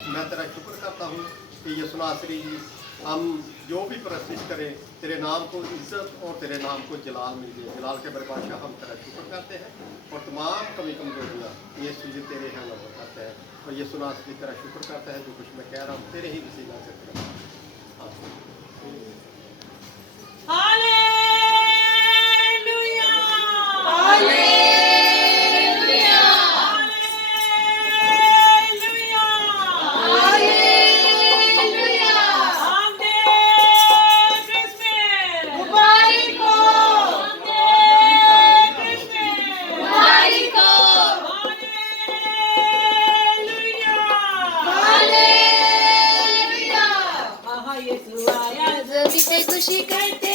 मैं तेरा शुक्र करता हूँ कि यीशु नासरी जी हम जो भी परस्तिश करें तेरे नाम को इज्जत और तेरे नाम को जलाल मिल जाए। जलाल के बरबादशाह हम तेरा शुक्र करते हैं और तमाम कमी कमजोरियाँ ये चीज़ें तेरे हैं हम करते हैं और यीशु नासरी तेरा शुक्र करता है। जो कुछ मैं कह रहा हूँ तेरे ही किसी से करता हूँ। खुशी करते